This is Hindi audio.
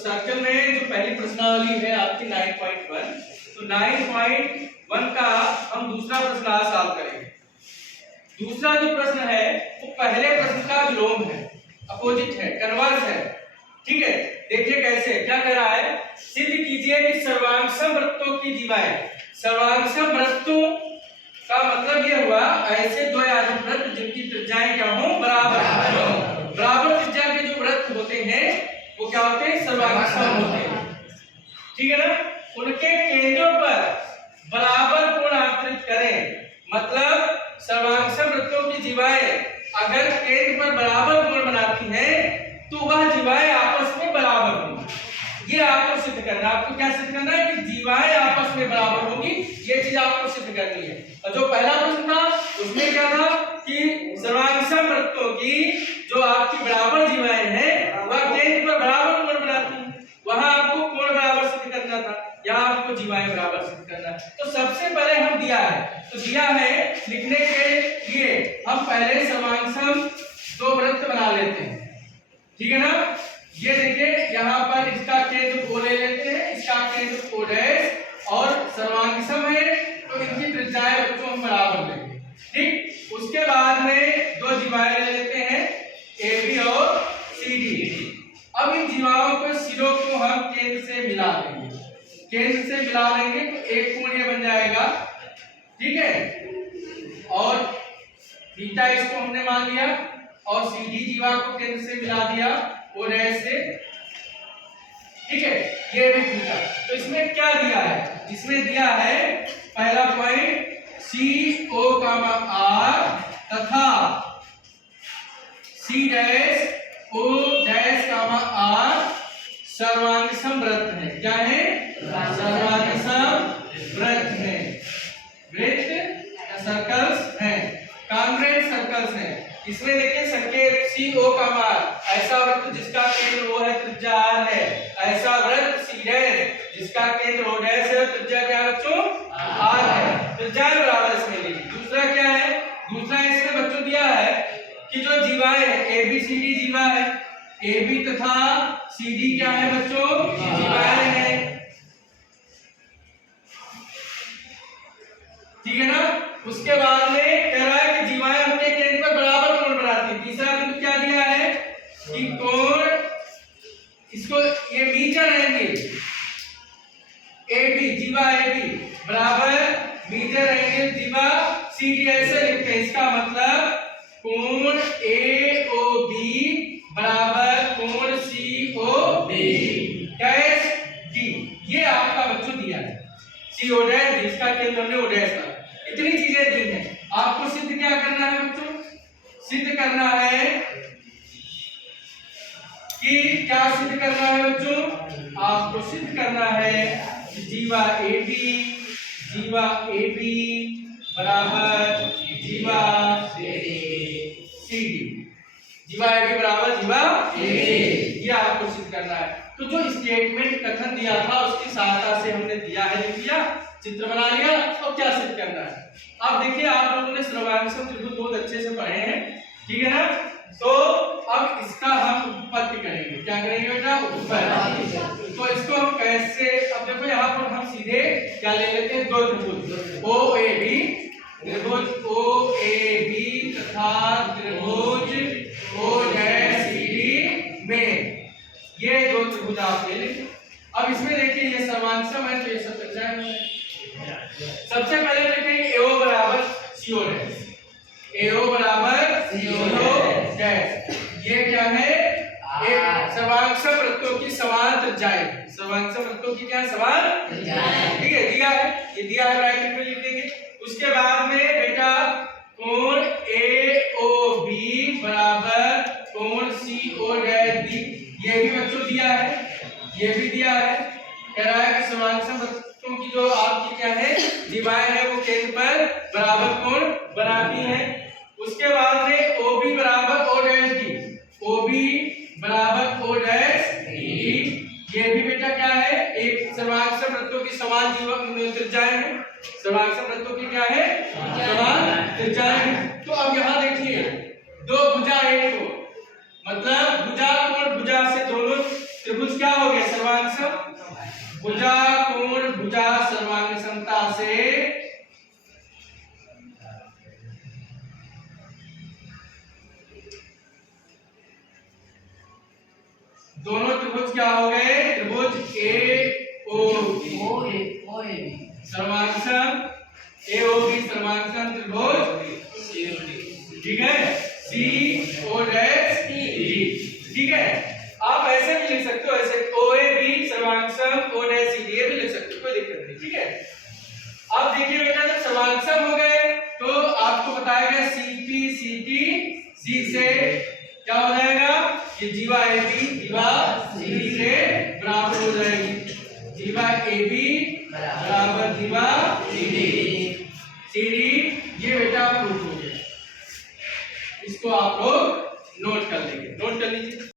सर्कल में जो पहली प्रश्नावली है आपकी 9.1, तो 9.1 का हम दूसरा प्रश्न आज सॉल्व करेंगे। दूसरा जो प्रश्न है वो पहले प्रश्न का विलोम है, अपोजिट है, कन्वर्स है। ठीक है, देखिए कैसे, क्या कह रहा है, सिद्ध कीजिए कि सर्वांगसम वृत्तों की जीवाएं। सर्वांगसम वृत्तों का मतलब ये हुआ ऐसे दो आयामी वृत्त जिनकी त्रिज्याएं क्या हो, बराबर हो। बराबर त्रिज्या के जो वृत्त होते हैं वो क्या होते हैं, सर्वांगसम होते हैं। ठीक है ना, उनके केंद्रों पर बराबर कोण आंतरित करें। मतलब सर्वांगसम वृत्तों की जीवाएं अगर केंद्र पर बराबर कोण बनाती हैं तो वह जीवाएं आपस में बराबर होंगी। ये आपको सिद्ध करना है। आपको क्या सिद्ध करना है कि जीवाएं आपस में बराबर होंगी, ये चीज आपको सिद्ध करनी है। और जो पहला प्रश्न था उसमें क्या था कि सर्वांगसम वृत्तों की जो आपकी बराबर जीवाएं हैं वह केंद्र पर बराबर कोण बनाती हैं। वहां आपको कोण बराबर सिद्ध करना था, यहाँ आपको जीवाएं बराबर सिद्ध करना है। तो सबसे पहले हम दिया है, तो दिया है लिखने के लिए हम पहले सर्वांगसम दो वृत्त बना लेते हैं। ठीक है ना, ये देखिए यहाँ पर इसका केंद्र O ले लेते हैं, इसका केंद्र O डैश, और सर्वांगसम है तो इनकी त्रिज्याएं बच्चों हम बराबर लेंगे। ठीक, उसके बाद में दो जीवाएं ले लेते हैं AB और CD। अब इन जीवाओं के सिरों को हम केंद्र से मिला देंगे। केंद्र से मिला देंगे तो एक कोण ये बन जाएगा। ठीक है, और बीटा इसको हमने मान लिया और CD जीवा को केंद्र से मिला दिया O डैश से। ठीक है, ये भी बीटा। तो इसमें क्या दिया है, इसमें दिया है पहला पॉइंट CO, R तथा C dash O dash, R सर्वांगसम वृत्त है। क्या है, सर्वांगसम वृत्त है। वृत्त सर्कल्स हैं, कॉन्ग्रुएंट सर्कल्स हैं। इसमें देखिए संकेत CO, ऐसा वृत्त जिसका केंद्र O है, त्रिज्या R है। ऐसा वृत्त C डैश जिसका केंद्र O डैश है, त्रिज्या क्या बच्चों, R है। त्रिज्या बराबर इसमें लीजिए। दूसरा क्या है, दूसरा इसमें बच्चों दिया है कि जो जीवाएं है ABCD जीवा है, AB तथा CD क्या है बच्चों, जीवाएं हैं। ठीक है ना, उसके बाद में कह रहा है कि जीवाएं उनके केंद्र पर बराबर कोण बनाती हैं। तीसरा बिंदु क्या दिया है कि कोण, इसको ये मीटर रहेंगे, AB जीवा AB बराबर मीटर एंगल जीवा CD ऐसे लिखते हैं। इसका मतलब कोण AOB बराबर कोण COD डैश D। ये आपका बच्चों दिया है CO डैश, इसका केंद्र हमने O डैश था। इतनी चीजें दी हैं, आपको सिद्ध क्या करना है बच्चों, सिद्ध करना है कि क्या सिद्ध करना है बच्चों, आपको सिद्ध करना है कि जीवा AB बराबर जीवा CD, जीवा AB बराबर जीवा CD, ये आपको सिद्ध करना है। तो जो स्टेटमेंट कथन दिया था उसकी सहायता से हमने दिया है, लिख लिया, चित्र बना लिया। तो क्या सिद्ध करना है, अब देखिए आप लोगों ने सर्वांगसम त्रिभुज बहुत अच्छे से पढ़े हैं। ठीक है ना, तो अब इसका हम उत्पत्ति करेंगे। क्या करेंगे बेटा, उत्पत्ति। तो इसको हम कैसे, अब देखो यहाँ पर हम सीधे क्या ले लेते हैं, दो त्रिभुज OAB, त्रिभुज OAB तथा त्रिभुज OCD में ये दो त्रिभुज आप ले लेंगे। अब इसमें देखिए ये सर्वांगसम है तो ये सब त्रिज्याएं हैं। सबसे पहले देखेंगे AO बराबर CO डैश, AO बराबर CO डैश। ये क्या है, एक सर्वांगसम वृत्तों की समान त्रिज्याएं। सर्वांगसम वृत्तों की क्या समान त्रिज्याएं। ठीक है, दिया है, ये दिया है, ब्रैकेट में लिख देंगे। उसके बाद में बेटा कोण AOB बराबर कोण CO डैश D, ये भी बच्चों दिया है, ये भी दिया है। कह रहा है कि सर्वांगसम वृत्तों की जो आपकी क्या है, जीवाएं हैं वो केंद्र पर बराबर कोण बनाती हैं। उसके बाद में OB बराबर O डैश D, OB बराबर O डैश D, ये भी बेटा क्या है, एक सर्वांगसम वृत्तों की समान त्रिज्याएं हैं। सर्वांगसम वृत्तों की क्या है, समान त्रिज्याएं हैं। तो अब यहाँ देखिए दो भुजा एक को, मतलब भुजा कोण भुजा से दोनों त्रिभुज क्या हो गए, दोनों त्रिभुज क्या हो गए? त्रिभुज ए ओ सर्वांगसम ए ओ बी सर्वांगसम त्रिभुज, ठीक है, सी ओ डैश डी, ठीक है। आप ऐसे भी लिख सकते हो, ऐसे ओ ए बी सर्वांगसम ओ डैश सी डी, ये भी लिख सकते हो, कोई दिक्कत नहीं, ठीक है। अब देखिए बेटा, जब सर्वांगसम हो गए तो आपको बताया गया सीपी सीटी, सी से क्या हो जाएगा कि जीवा एबी जीवा सीडी से बराबर हो जाएगी, जीवा एबी बराबर जीवा सीडी, सीडी ये बेटा प्रूफ हो गया, इसको आप लोग